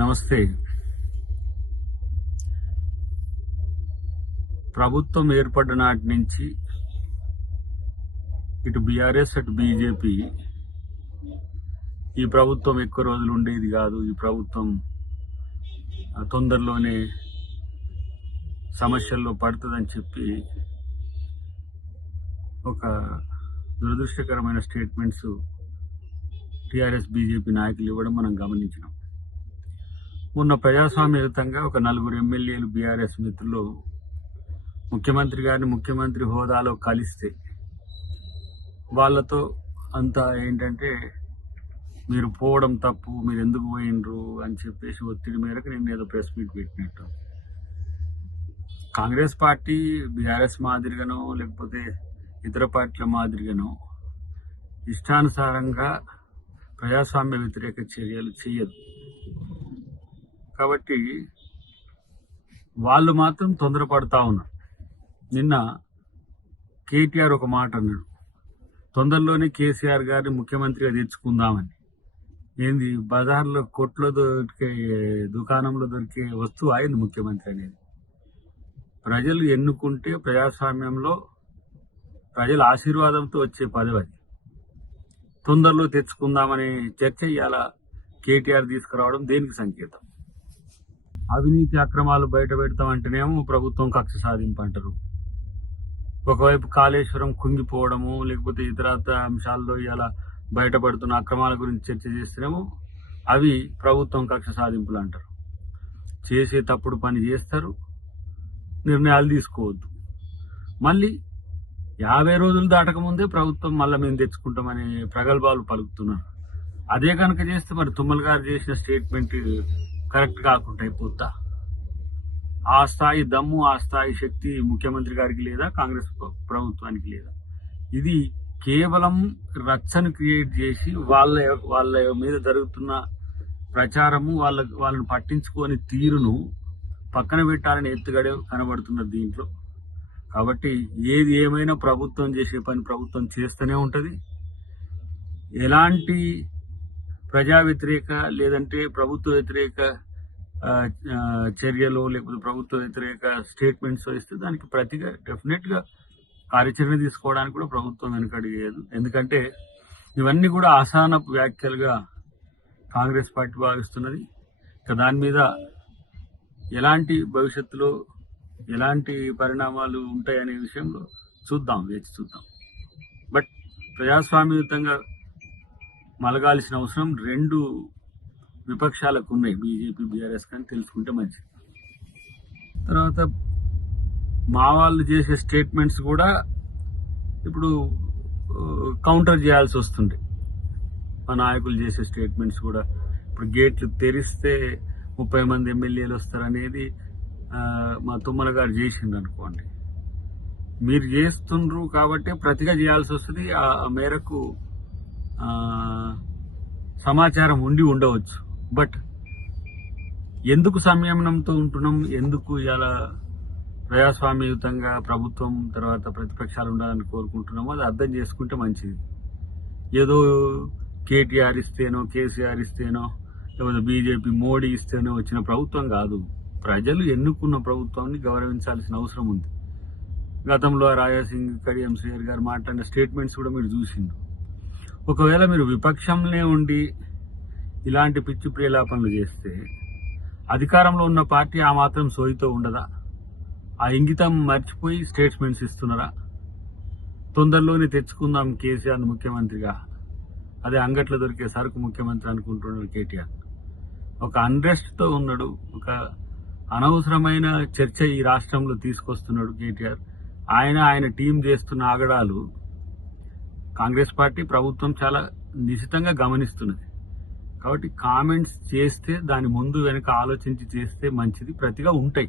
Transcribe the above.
నమస్తే. ప్రభుత్వం ఏర్పడ్డ నాటి నుంచి ఇటు బీఆర్ఎస్ అటు బీజేపీ ఈ ప్రభుత్వం ఎక్కువ రోజులు ఉండేది కాదు, ఈ ప్రభుత్వం తొందరలోనే సమస్యల్లో పడుతుందని చెప్పి ఒక దురదృష్టకరమైన స్టేట్మెంట్స్ టీఆర్ఎస్ బీజేపీ నాయకులు ఇవ్వడం మనం గమనించినాం. మొన్న ప్రజాస్వామ్యయుతంగా ఒక నలుగురు ఎమ్మెల్యేలు బీఆర్ఎస్ మిత్రులు ముఖ్యమంత్రి గారిని ముఖ్యమంత్రి హోదాలో కలిస్తే వాళ్ళతో అంతా ఏంటంటే మీరు పోవడం తప్పు, మీరు ఎందుకు పోయినరు అని చెప్పేసి ఒత్తిడి మేరకు నేను ఏదో ప్రెస్ మీట్ పెట్టినట్టు. కాంగ్రెస్ పార్టీ బీఆర్ఎస్ మాదిరిగానో లేకపోతే ఇతర పార్టీల మాదిరిగానో ఇష్టానుసారంగా ప్రజాస్వామ్య వ్యతిరేక చర్యలు చేయదు. కాబట్టి వాళ్ళు మాత్రం తొందరపడతా ఉన్నారు. నిన్న కేటీఆర్ ఒక మాట అన్నాడు, తొందరలోనే కేసీఆర్ గారిని ముఖ్యమంత్రిగా తెచ్చుకుందామని. ఏంది బజార్లో కొట్లో దొరికే దుకాణంలో దొరికే వస్తువు అయింది ముఖ్యమంత్రి అనేది. ప్రజలు ఎన్నుకుంటే ప్రజాస్వామ్యంలో ప్రజల ఆశీర్వాదంతో వచ్చే పదవి అది. తొందరలో తెచ్చుకుందామనే చర్చ ఇవాళ కేటీఆర్ తీసుకురావడం దేనికి సంకేతం? అవినీతి అక్రమాలు బయట పెడతామంటేనేమో ప్రభుత్వం కక్ష సాధింపు అంటారు. ఒకవైపు కాళేశ్వరం కుంగిపోవడము లేకపోతే ఇతరత్ర అంశాల్లో ఇలా బయటపడుతున్న అక్రమాల గురించి చర్చ చేస్తేనేమో అవి ప్రభుత్వం కక్ష సాధింపులు అంటారు. చేసే తప్పుడు పని చేస్తారు, నిర్ణయాలు తీసుకోవద్దు. మళ్ళీ 50 రోజులు దాటకముందే ప్రభుత్వం మళ్ళీ మేము తెచ్చుకుంటామని ప్రగల్భాలు పలుకుతున్నారు. అదే కనుక చేస్తే మరి తుమ్మల గారు చేసిన స్టేట్మెంట్ కరెక్ట్ కాకుండా అయిపోతా? ఆ స్థాయి దమ్ము, ఆ స్థాయి శక్తి ముఖ్యమంత్రి గారికి లేదా, కాంగ్రెస్ ప్రభుత్వానికి లేదా? ఇది కేవలం రచ్చను క్రియేట్ చేసి వాళ్ళ మీద జరుగుతున్న ప్రచారము, వాళ్ళని పట్టించుకొని తీరును పక్కన పెట్టాలని ఎత్తుగడే కనబడుతున్నది దీంట్లో. కాబట్టి ఏది ఏమైనా ప్రభుత్వం చేసే పని ప్రభుత్వం చేస్తూనే ఉంటుంది. ఎలాంటి ప్రజా వ్యతిరేక లేదంటే ప్రభుత్వ వ్యతిరేక చర్యలు లేకపోతే ప్రభుత్వ వ్యతిరేక స్టేట్మెంట్స్ ఇస్తే దానికి ప్రతిగా డెఫినెట్గా కార్యాచరణ తీసుకోవడానికి కూడా ప్రభుత్వం వెనుకడిగేది. ఎందుకంటే ఇవన్నీ కూడా అసహనపు వ్యాఖ్యలుగా కాంగ్రెస్ పార్టీ భావిస్తున్నది. ఇక దాని మీద ఎలాంటి భవిష్యత్తులో ఎలాంటి పరిణామాలు ఉంటాయనే విషయంలో వేచి చూద్దాం. బట్ ప్రజాస్వామ్యయుతంగా మలగాల్సిన అవసరం రెండు విపక్షాలకు ఉన్నాయి, బీజేపీ బీఆర్ఎస్ కానీ తెలుసుకుంటే మంచిది. తర్వాత మా వాళ్ళు చేసే స్టేట్మెంట్స్ కూడా ఇప్పుడు కౌంటర్ చేయాల్సి వస్తుంది. మా నాయకులు చేసే స్టేట్మెంట్స్ కూడా ఇప్పుడు గేట్లు తెరిస్తే 30 మంది ఎమ్మెల్యేలు వస్తారనేది మా తుమ్మల గారు చేసిండ్రు అనుకోండి. మీరు చేస్తుండ్రు కాబట్టి ప్రతిగా చేయాల్సి వస్తుంది. ఆ మేరకు సమాచారం ఉండవచ్చు. బట్ ఎందుకు సంయమనంతో ఉంటున్నాం, ఎందుకు ఇలా ప్రజాస్వామ్యయుతంగా ప్రభుత్వం తర్వాత ప్రతిపక్షాలు ఉండాలని కోరుకుంటున్నామో అది అర్థం చేసుకుంటే మంచిది. ఏదో కేటీఆర్ ఇస్తేనో కేసీఆర్ ఇస్తేనో లేకపోతే బీజేపీ మోడీ ఇస్తేనో వచ్చిన ప్రభుత్వం కాదు. ప్రజలు ఎన్నుకున్న ప్రభుత్వాన్ని గౌరవించాల్సిన అవసరం ఉంది. గతంలో రాజాసింగ్ కడియం శ్రీహర్ గారు మాట్లాడిన స్టేట్మెంట్స్ కూడా మీరు చూసిండ్రు. ఒకవేళ మీరు విపక్షంలో ఉండి ఇలాంటి పిచ్చి ప్రేలాపనలు చేస్తే అధికారంలో ఉన్న పార్టీ ఆ మాత్రం సోయితో ఉండదా? ఆ ఇంగితం మర్చిపోయి స్టేట్మెంట్స్ ఇస్తున్నారా? తొందరలోనే తెచ్చుకుందాం కేసీఆర్ ముఖ్యమంత్రిగా, అదే అంగట్లో దొరికే సరుకు ముఖ్యమంత్రి అనుకుంటున్నాడు కేటీఆర్. ఒక అన్రెస్ట్తో ఉన్నాడు, ఒక అనవసరమైన చర్చ ఈ రాష్ట్రంలో తీసుకొస్తున్నాడు కేటీఆర్. ఆయన టీం చేస్తున్న ఆగడాలు కాంగ్రెస్ పార్టీ ప్రభుత్వం చాలా నిశితంగా గమనిస్తున్నది. కాబట్టి కామెంట్స్ చేస్తే దాని ముందు వెనక ఆలోచించి చేస్తే మంచిది, ప్రతిగా ఉంటాయి.